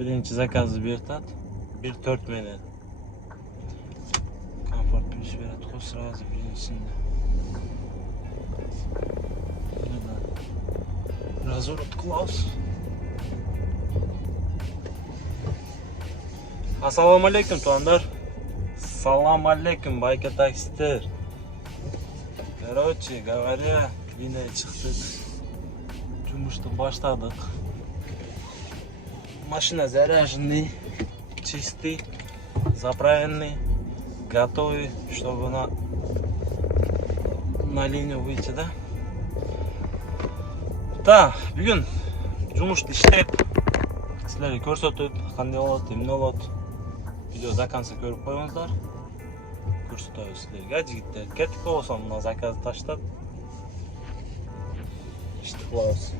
Birinci zakazı bir tat. 1.4 menü. Comfort Plus verat koy sırası birincisinde. Biraz unuttuk Klaus. Assalomu alaykum tuanlar. Assalomu alaykum bayka taksistler. Короче говоря, yine çıktık. Жұмышты başladık. Машина заряженный, чистый, заправленный, готовый, чтобы на линию выйти, да? Да, бүгін жұмышты іштеп, сіздерге көрсетіп, қандай болады, емне болады. Видео до конца көріп қойыңыздар. Көрсетіп сіздерге, жігіттер. Кеттік болсам, мына заказды таштап. İşte Klaus.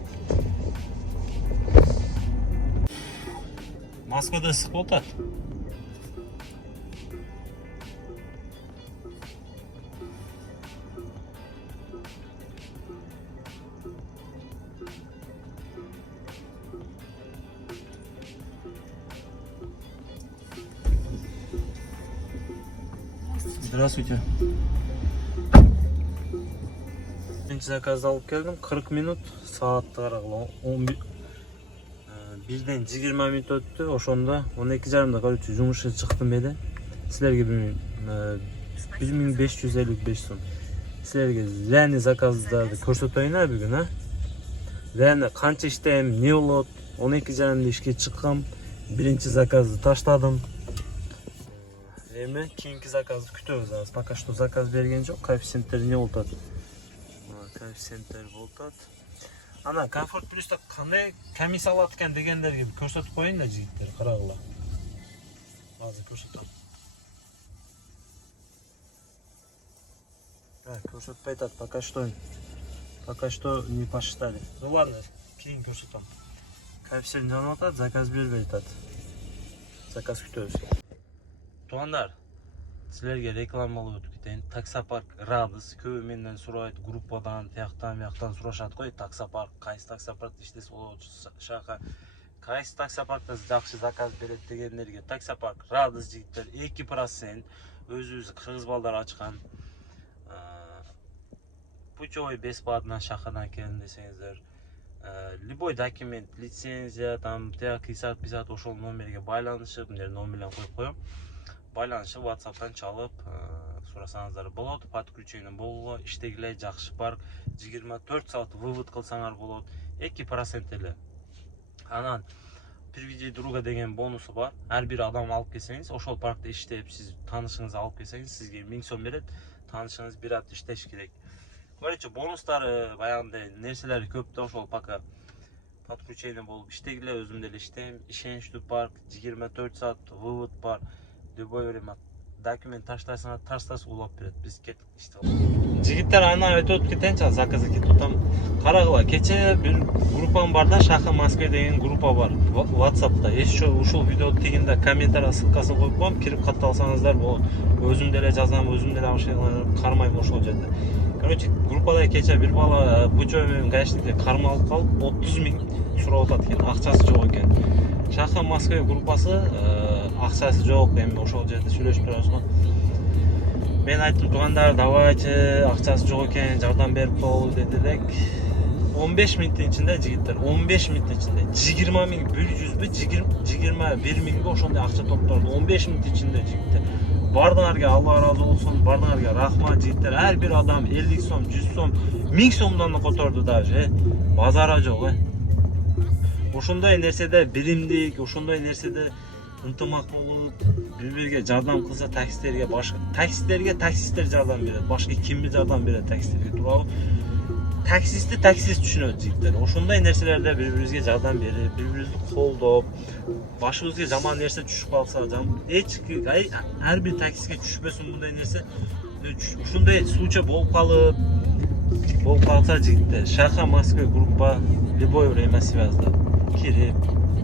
Москвада ысық болтат. Здравствуйте. Birinci zakazды алып келдім, 40 минут, сағатты қарағыла 1-ден 20 минут өтті, ошонда 12:30-да короче жұмышқа шықтым еді. Сіздерге білмеймін, 1555 сом. Сіздерге ләне заказдарды көрсетейін бүгін, ләне қанша іштейм, не болады, 12:30-да ішке шыққам, бірінші заказды таштадым. Эми кейінгі заказды күтөбүз азыр. Пока что заказ берген жоқ, коэффициенттер не болтат. Коэффициенттер болтат. Ана Comfort Plus'та қандай комиссия алат екен дегендерге көрсетіп қойын да жігіттер, қарағыла. Азыр көрсетем. Көрсетпей айтат, пока что не посчитали. Ну ладно, кейін көрсетем. Коэффициент жанып атат, заказ бербей айтат. Заказ күтөбүз. Туғандар, сіздерге рекламалы өтіп кетейін. Таксопарк Радыс, көбі менден сұрайды, группадан, тияқтан сұрашады қой. Таксопарк, қайсы таксопаркты іштесі болады, шақа. Қайсы таксопаркта жақсы заказ береді дегендерге. Таксопарк Радыс жігіттер 2% өзі қырғыз балдар ашқан. Путевой бесплатно шақадан келін десеңіздер. Любой документ, лицензия, там, тияқ 50-50 ошол номерге байланышып, номерлен қойып қойым. Байланышып, WhatsApp-тан чалып, сұрасаңыздар болады, подключение болуы, іштегілей жақшы парк, 24 саат вывод қылсаңар болады, 2% елі. Анан, приведи друга деген бонусы бар, әр бір адам алып келсеңіз, ошол паркты іштеп, сіз танышыңыз алып келсеңіз, сізге 1000 сом береді, танышыңыз бір апта іштеш керек. Короче, бонустары, баяғындай, нәрселері көпті, ошол пока подключение болып, іштегілей өзімдел іштейм, ішеншті парк, 24 саат вывод бар, любой время документ таштайсыңа тарстас улап береді. Біз кеттік ішті қалып. Жігіттер ана өтіп кетейінші, заказы кетіп отам. Қарағыла, кече бір группам бар да, Шаха Москва деген группа бар. WhatsApp-та. Ушул видеоды тегінде комментария ссылкасын қойып қойым, кіріп қатталсаңыздар, өзімделе жазам, өзімделе қармайым ошол жерде. Короче, группада кече бір бала путевоймен гаишникке қарма алып қалып, 30 000 сұрап атат екен, ақшасы жоқ екен. Шаха Москва группасы ақшасы жоқ, эми ошол жерде сүйлөшүп турабыз. Мен айттым, тугандар, давайте, ақшасы жоқ екен, жардам берип коелу дедилек. 15 минуттун ичинде жигиттер, 15 минуттун ичинде 20.100 бе, 21.000 бе ошондой акча топторду. 15 минут ичинде жигиттер. Бардыңарга Алла разы болсун, бардыңарга рахмат жигиттер. Ар бир адам 50 сом, 100 сом, 1000 сомдон которду даже, базара жок, Ошондой нерседе билимдик, ошондой нерседе ынтымак болуп, бири-бирге жардам кылса таксисттерге, башка таксисттер жардам берет, башка ким жардам берет таксисттерге, туурабы? Таксист түшүнөт жигиттер. Ошондой нерселерде бири-бирибизге жардам берип, бири-бирибизди колдоп, башыбызга жаман нерсе түшүп калса, ар бир таксистке түшпөсүн мындай нерсе. Ушундай случай болуп калса жигиттер, Шаха Москва группа любое время связано. Кирип,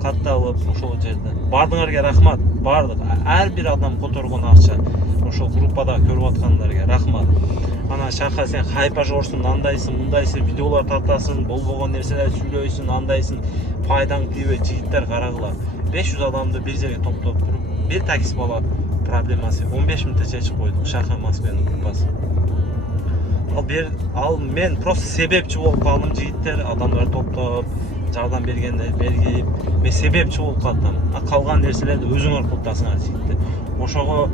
катталып, ошол жерде. Бардыңарга рахмат, бардык. Ар бир адам которгон акча. Ошол группада көрүп аткандарга рахмат. Ана Шаха сен хайпа жорсун, андайсың, мындайсың, видеолар тартасың, болбогон нерселер сүйлөйсүң, андайсың, пайдаң тийбей жигиттер карагыла. 500 адамды bir жерге топтоп туруп, bir taksi bola проблемасы 15 минутта чечип койдук. Шаха Москванын группасы. Ал мен просто себепчи болуп калдым, жигиттер, адамдар топтоп, жардам бергендер бергип, мен себепчи болуп калдым. Калган нерселерди өзүңөр кылтасыңар жигиттер. Ошого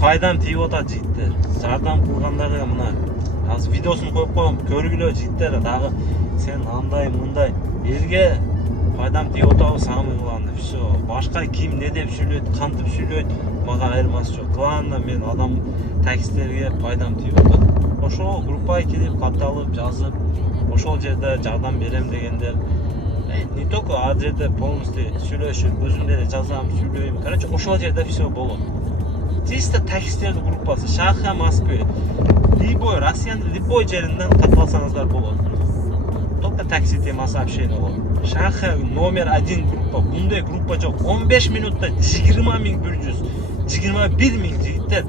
пайдам тийип атат жигиттер. Жардам кылгандарга мына азыр видеосун коюп коем, көргүлө жигиттер, дагы сен андай мындай элге пайдам тийип атабы самый главный. Всё. Башка ким не деп сүйлөйт, кантип сүйлөйт, мага айырмасы жок. Главное мен адам таксистерге пайдам тийип атат. Ошол группага келип, катталып, жазып, ошол жерде жардам берем дегендер. Не только а жерде полностью сүйлөшүп, өзүм деле жазам, сүйлөйм. Короче, ошол жерде всё болот. Чисто таксистердин группасы, Шаха Москвы. Любой Россиянын любой жеринден катталсаңыздар болот. Только такси темасы общение болот. Шаха номер 1 группа. Мындай группа жок. 15 минутта 20.100, 21.000 жигиттер.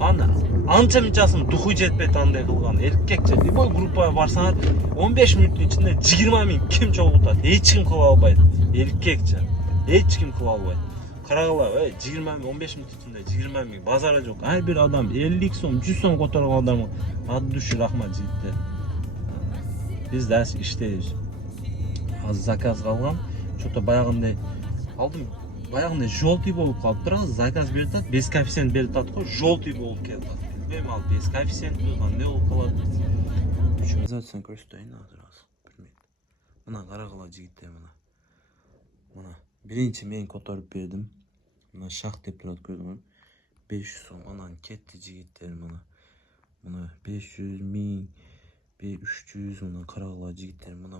Аны анча мынчасын духу жетпейт андай кылган. Эркекче любой группага барсаңар 15 минуттун ичинде 20.000 ким чогултат? Эч ким кыла албайт. Эркекче. Эч ким кыла албайт. Карагыла, 20.000 15 минут ичинде 20.000 базары жок. Ар бир адам 50 сом, 100 сом которгон адам ат душу рахмат жигиттер. Биз да иштейбиз. Азыр заказ калган. Что-то баягындай алдым. Баягындай желтый болуп калыптыр. Азыр заказ берип атат. Без коэффициент берип атат го. Желтый болуп келип атат. Билбейм ал без коэффициент кандай болуп калат. Организацияны көрсөтөйүн азыр. Билбейм. Мына карагыла жигиттер мына. Мына биринчи мен которуп бердим. Мына шах деп турат, көрдүңөр. 500 сом анан кетти жигиттер мына. Мына 500 1000 300 мына карагыла жигиттер мына.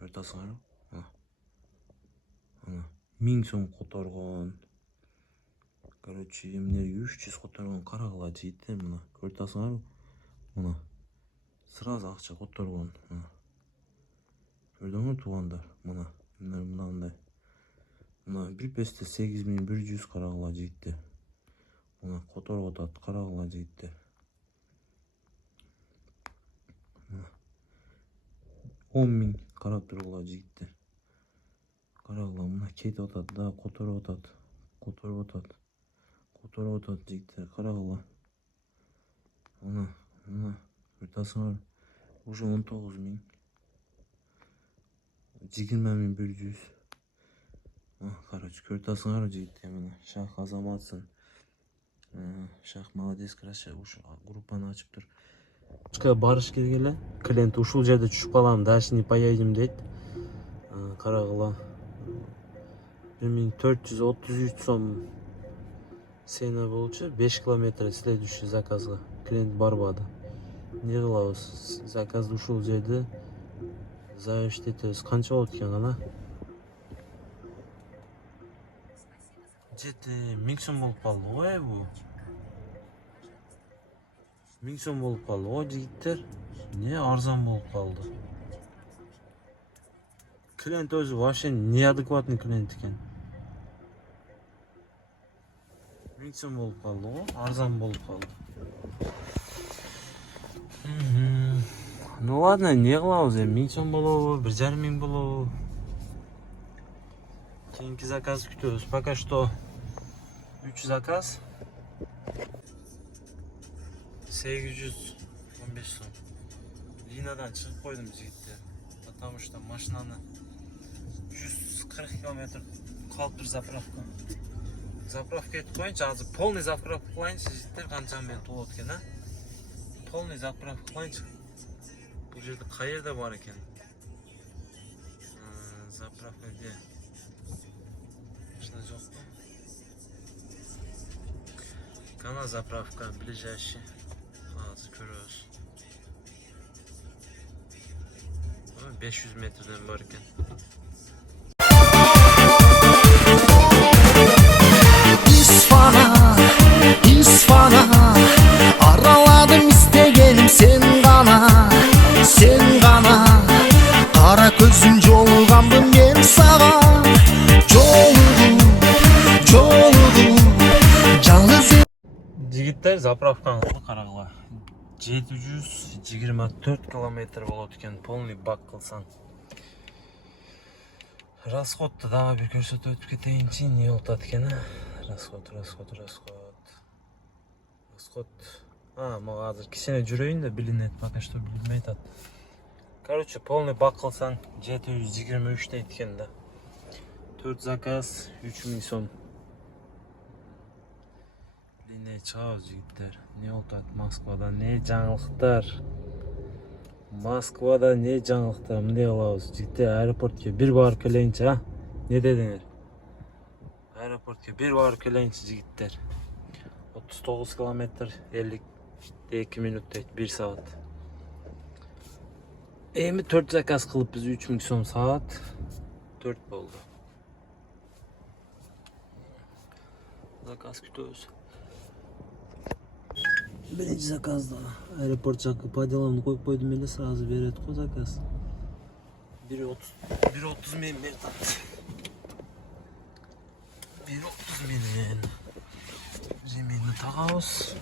Көртасыңарбы? Мына 1000 сом которгон. Короче, эмнеге 300 которгон карагыла жигиттер мына. Көртасыңарбы? Мына. Сразу акча которгон. Көрдүңөр туугандар? Мына. Мындай. Мына бир песте 8100 карагыла жигиттер. Мына которуп атат карагыла жигиттер. 10.000 карап тургула жигиттер. Карагыла мына кетип атат да, которуп атат жигиттер. Карагыла. Мына көртасыңар. Уже 19.000. 20.100. Короче, көртасыңар жигиттер мына. Шах азаматсын. Шах молодец, короче, ушу группаны ачып тур. Барыш келгеле, клиент ушул жерде түшүп калам, дальше не поедем дейт. Карагыла 1433 сом сена болчу, 5 километр следующий заказга. Клиент барбады. Не кылабыз? Заказды ушул жерде заштетебиз. Канча болот экен ана? Жети 1000 сом болуп калды го бу. 1000 сом болуп калды го жигиттер. Не арзан болуп калды. Клиент өзү вообще неадекватный клиент экен. 1000 сом болуп калды го, арзан болуп калды. Ну ладно, не кылабыз эми, 1000 сом болобу, 1500 болобу. Кийинки заказ күтөбүз. Пока что 3 заказ. 815 сом. Линадан чыгып койдум жигиттер. Потому что машинаны 140 километр калыптыр заправка. Заправка этип коюнчу, азыр полный заправка кылайынчы жигиттер, канча минут болот экен, Полный заправка кылайынчы. Бул жерде каерде бар экен? Заправка где? Машина жокпу? Кана заправка ближайший. Азыр көрөбүз. 500 метрден бар экен. İsfana araladım istegenim sen gana Kara gözün jolugambın men sağa Jolugum Жалгыз Жигиттер заправканы карагыла 724 километр болот экен, полный бак кылсаң. Расходты дагы бир көрсөтүп өтүп кетейинчи. Не болуп атат экен, расход. Мага азыр кичине жүрөйүн да билинет, пока что билинбей атат. Короче, полный бак кылсаң 723 дейт экен да. 4 заказ 3000 сом. Линия чыгабыз жигиттер. Не болуп атат Москвада? Не жаңылыктар? Москвада не жаңылыктар? Мындай кылабыз. Жигиттер, аэропортко бир барып келейинчи, а? Не дедиңер? Аэропортко бир барып келейинчи жигиттер. 39 километр 52 минут дейт, 1 саат. Эми 4 заказ кылып биз 3000 сом саат 4 болду. Заказ күтөбүз. Биринчи заказда аэропорт жакы по делам коюп койдум эле, сразу берет го заказ. 1.30 менен берет. 1.30 менен. Земени тагабыз.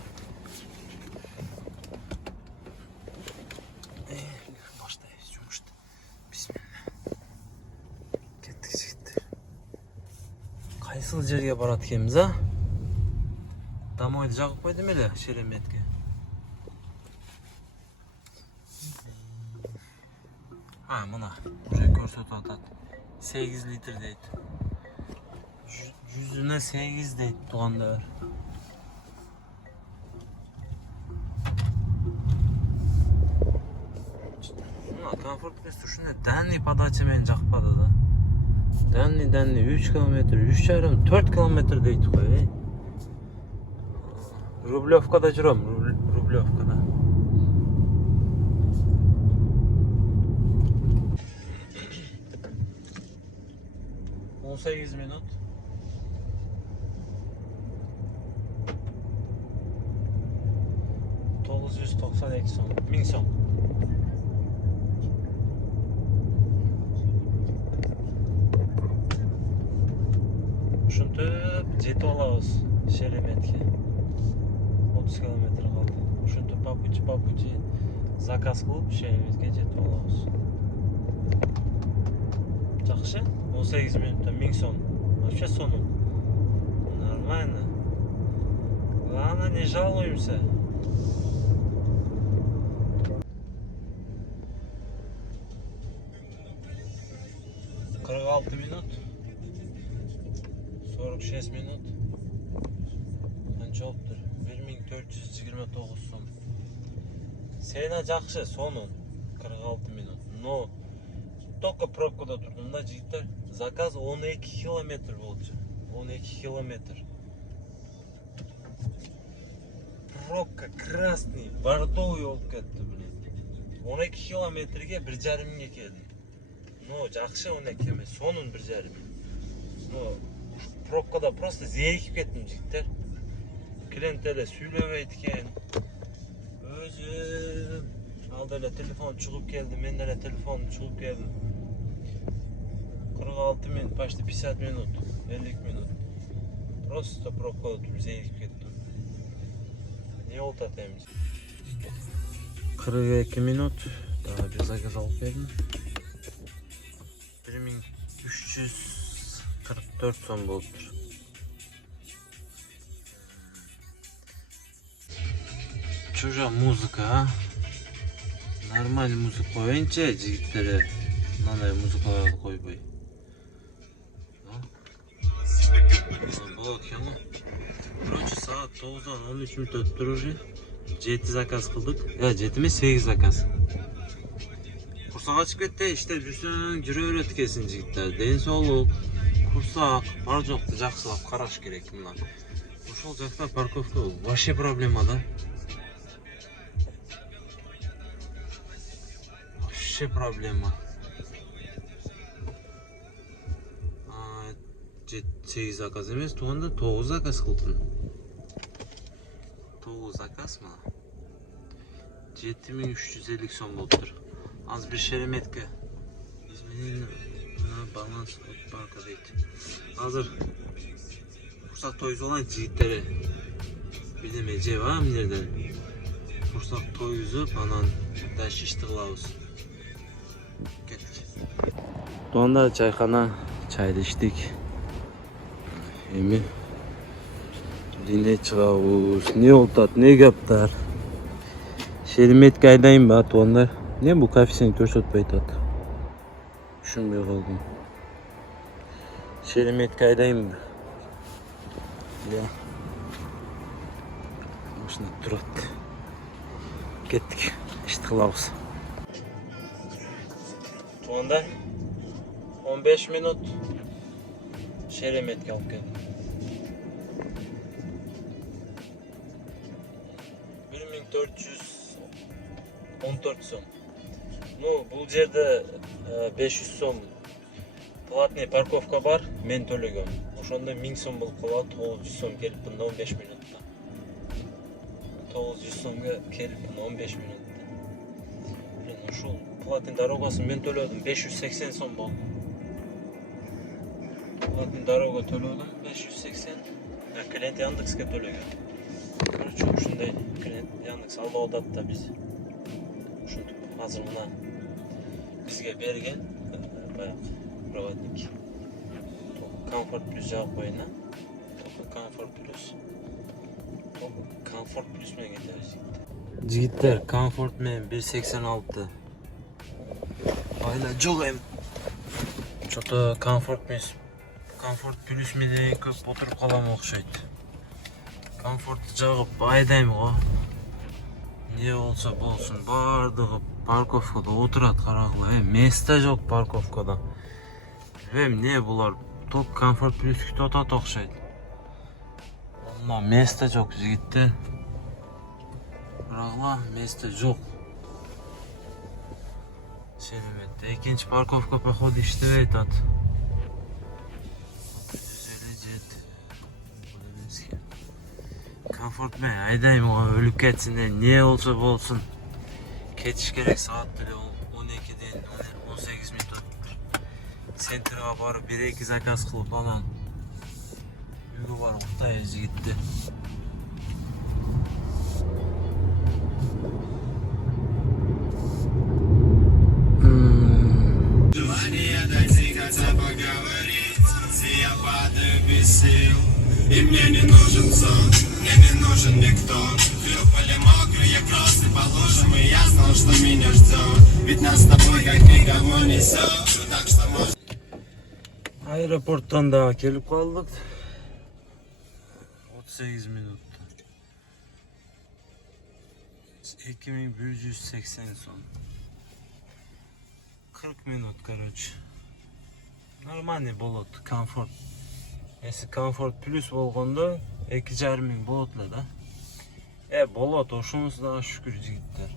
Баштайбыз жумушту. Бисмилла. Кеттик жигиттер. Кайсыл жерге барат экенбиз, а? Домойду жагып койдум эле, Шереметке. Мына уже көрсөтүп атат. 8 литр дейт. Жүзүнө 8 дейт туугандар. Комфорт место ушундай данный подача менен жакпады да. Данный 3 километр, 3,5, 4 километр дейт кой. Рублевкада жүрөм, Рублевкада. On 8 minut. $992 сом, 1000 сом. Ушинтип жетип алабыз Шереметке. 30 километр калды. Ушинтип папучи заказ кылып Шереметке жетип алабыз. Жакшы? 18 минутта 1000 сом. Вообще сомон. Нормально. Главное, не жалуемся. Алты минут. 46 минут. Канча болуптур? 1429 сом. Сена жакшы, сонун. 46 минут. Но только пробкада турдум да, жигиттер. Заказ 12 километр болчу. 12 километр. Пробка красный, бордовый болуп кетти, блин. 12 километрге 1,5 миңге келди. Но жакшы 12 эмес, сонун 1,5 миң. Но пробкада просто зерикип кеттим, жигиттер. Клиент эле сүйлөбөйт экен. Өзү алда эле телефон чыгып келди, мен эле телефон чыгып келдим. 46 минут, почти 50 минут, 50 минут. Просто пробкада туруп зерикип кеттим. Не болуп атат эми? 42 минут. Дагы бир заказ алып бердим. 1344 сом болуптур. Чужа музыка, а? Нормальный музыка коюнчу, жигиттер. Мындай музыкаларды койбой. Болот экен го. Короче, саат 9-дан 13 мүнөт өттүр уже. 7 заказ кылдык. 7 эмес, 8 заказ. Курсак ачып кетти, иштеп жүрсөң жүрө берет экенсиң жигиттер. Ден соолук, курсак, бар жокту жакшылап караш керек. Мына ошол жакта парковка вообще проблема да. Вообще проблема. 8 заказ эмес, тууганда 9 заказ кылдым. 9 заказ мына. 7350 сом болуптур. Az bir Şeremetke. İzmir'in balans parka deydi. Hazır kursak toyuzu olan jigitleri bilmece var mı nereden? Kursak toyuzu banan da şişti kılavuz. Kettik. Donda çayxana Çayda içtik. Emi dine çıkabız. Ne oltat, ne gaptar. Şerimet kaydayım be atıvanlar. Ne bu kafesini görsötpey tat. Düşünmüyor kaldım. Şerimet kaydayım be. Ya. Maşına durat. Kettik. İşte kılavuz. Tuanda 15 minut Şeremet'e alıp geldim. 1414 so'm. Ну, бұл жерде 500 сом платный парковка бар, мен төлөгөм. Ошондо 1000 сом болуп калат, 900 сом келип мында 15 минутта. 900 сомго келип мында 15 минутта. Блин, ушул платный дорогасын мен төлөдүм, 580 сом болду. Платный дорога төлөдүм, 580. Клиент Яндекске төлөгөн. Короче, ушундай клиент Яндекс албап атат да биз. Ушинтип азыр мына бизге берген баягы проводник. Комфорт плюс жагып коеюн, а? Комфорт плюс. Комфорт плюс менен кетебиз. Жигиттер, комфорт менен 1.86. Айла жок эми. Что-то комфорт плюс менен көп отуруп калам окшойт. Комфортты жагып айдайм го. Не болсо болсун, бардыгы парковкада отурат карагыла. Место жок парковкада. Билбейм, не булар ток комфорт плюс күтүп атат окшойт. Мына место жок жигиттер. Карагыла, место жок. Шереметте экинчи парковка походу иштебей атат. Комфорт мен айдайм го, өлүп кетсин, не болсо болсун. Кетиш керек, саат деле 12ден 18 минут. Центрга барып 1-2 заказ кылып анан үйгө барып уктайбыз жигитти. И мне не нужен сон, мне не нужен никто. Хлюпали мокрые кроссы по лужам, и я знал, что меня ждет. Ведь нас с тобой как никого несет. Так что может... Аэропорттан да келип калдык. 38 минутта. 2180 сом. 40 минут, короче. Нормальный болот, комфорт. Если комфорт плюс болгондо 2,5 болот эле да. Болот, ошонусу дагы шүкүр жигиттер.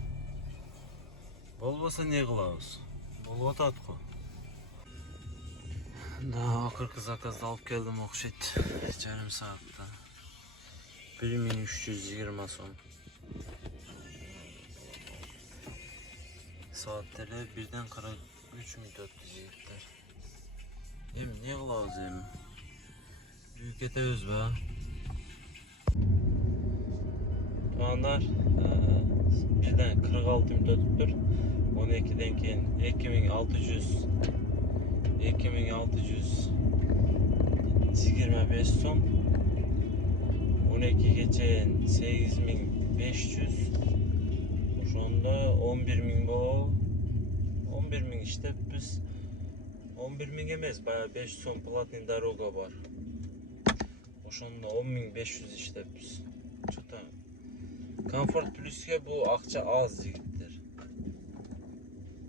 Болбосо не кылабыз? Болуп атат го. Да, акыркы заказды алып келдим окшойт. Жарым саатта. 1320 сом. Saat деле 1'den 43 minut öttü жигиттер. Эми не кылабыз эми? Büyük ketebиз be. Tuğanlar 1'den 46 minut ötüptür. 12'den keyin 2625 so'm. 12 geçen 8500. Ошондо 11.000 болобу. 11.000 иштеп биз 11.000 эмес, баягы 5 сом платный дорога бар. Ошондо 10.500 иштепбиз. Что-то комфорт плюске бул акча аз жигиттер.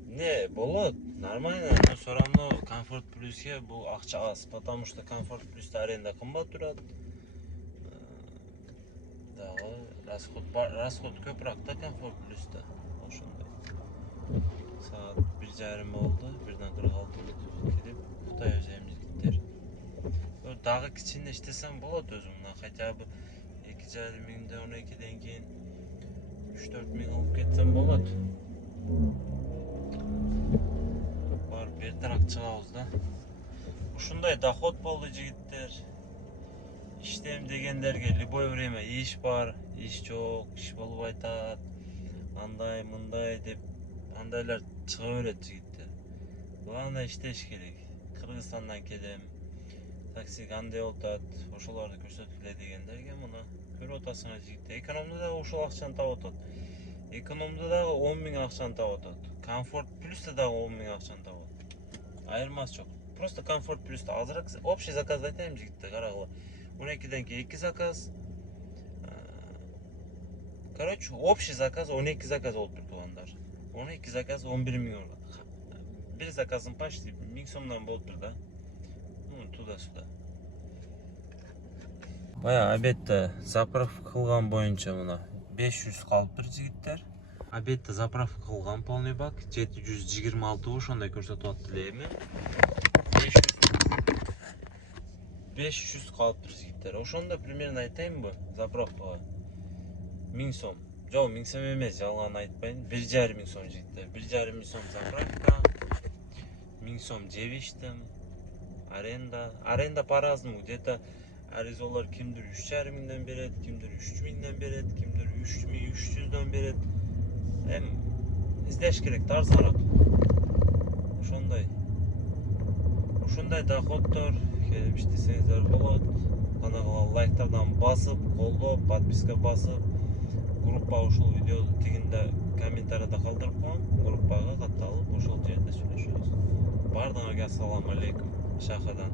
Не, болот, нормально, но все равно комфорт плюске бул акча аз, потому что комфорт плюста аренда кымбат турат. Дагы расход көбүрөөк да комфорт плюста. Ошондой. Саат 1:30 болду, 1'den 46 минут кирип уктайбыз эми жигиттер. Дагы кичине иштесең болот өзүң, хотя бы 2,5 миңден 12ден кийин 3-4 миң алып кетсем болот. Барып эртерээк чыгабыз да. Ушундай доход болду жигиттер. Иштем дегендерге любой время иш бар, иш жок, иш болбой атат. Андай мындай деп андайлар чыга берет жигиттер. Главное иштеш керек. Кыргызстандан келем. Такси кандай отат, ошолорду көрсөткүлө дегендерге мына көрүп атасыңар жигиттер. Экономда да ошол акчаны таап атат. Экономда да 10 000 акчаны таап атат. Комфорт плюста да 10 000 акчаны таап атат. Айырмасы жок. Просто комфорт плюста азыраак общий заказ айтайм жигиттер, карагыла. 12ден кийин 2 заказ. Короче, общий заказ 12 заказ болуп тур туугандар. 12 заказ 11 000. Bir заказым почти 1000 сомдон болуп тур да. Ну, туда-сюда. Бая обедте заправка кылган боюнча мына 500 калыптыр жигиттер. Обедте заправка кылган полный бак 726 ошондой көрсөтүп атты эми. 500 калыптыр жигиттер. Ошондо примерно айтайынбы заправкага 1000 сом. Жок, 1000 сом эмес, жалган айтпайын. 1500 сом жигиттер. 1500 сом заправка. 1000 сом жеп иштим. Аренда по-разному. Где-то аризолар кимдир 3,5 миңден берет, кимдир 3 миңден берет, кимдир 3300дөн берет. Издеш керек тарзараак. Ошондой доходдор келип иштесеңиздер болот. Каналга лайктардан басып, колдоп, подписка басып, группа ушул видеоду тигинде комментарийде калтырып коем. Группага катталып, ошол жерде сүйлөшөбүз. Бардыгыңарга ассаламу алейкум. Шахадан.